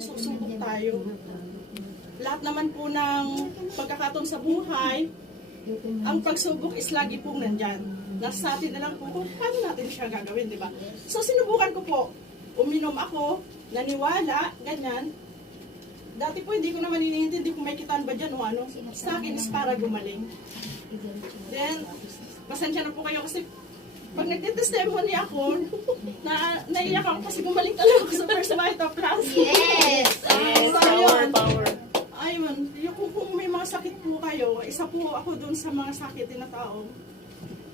susubok tayo. Lahat naman po ng pagkakataon sa buhay, ang pagsubok is lagi pong nandyan. Nasa atin na lang po kung paano natin siya gagawin, di ba? So sinubukan ko po. Uminom ako, naniwala, ganyan. Dati po hindi ko naman iniintindi kung may kitaan ba dyan o ano. Sa akin is para gumaling. Then, pasensya na po kayo kasi pag nagtitestimony ako, naiyak ako kasi gumaling talaga ako sa First Vita Plus. Yes! Power. Ayun, yung kung may mga sakit po kayo, isa po ako dun sa mga sakit na tao.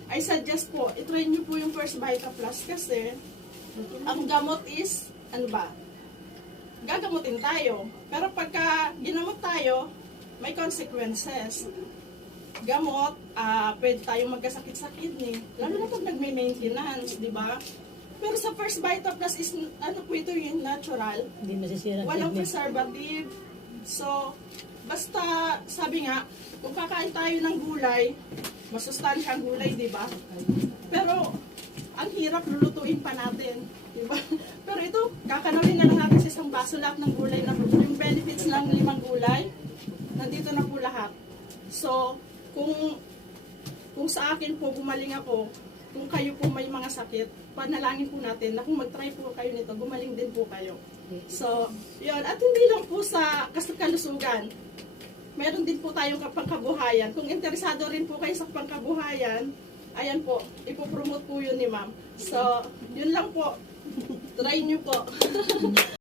I suggest po, itry nyo po yung First Vita Plus kasi ang gamot is, ano ba? Gagamutin tayo. Pero pagka ginamot tayo, may consequences. Gamot, pwede tayong magkasakit sa kidney. Lalo na pag nagme-maintenance, di ba? Pero sa First Vita Plus is, ano po ito yung natural. Hindi masisira. Walang preservative. So, basta, sabi nga, kung kakain tayo ng gulay, masustansya ang gulay, di ba? Pero, ang hirap lulutuin pa natin, di ba? Pero ito, kakanawin na lang natin sa isang baso lahat ng gulay na yung benefits ng 5 gulay, nandito na po lahat. So, kung sa akin po gumaling ako, kung kayo po may mga sakit, panalangin po natin na kung mag-try po kayo nito, gumaling din po kayo. So, yun. At hindi lang po sa kalusugan. Meron din po tayong pangkabuhayan. Kung interesado rin po kayo sa pangkabuhayan, ayan po, ipopromote po yun ni ma'am. So, yun lang po. Try nyo po.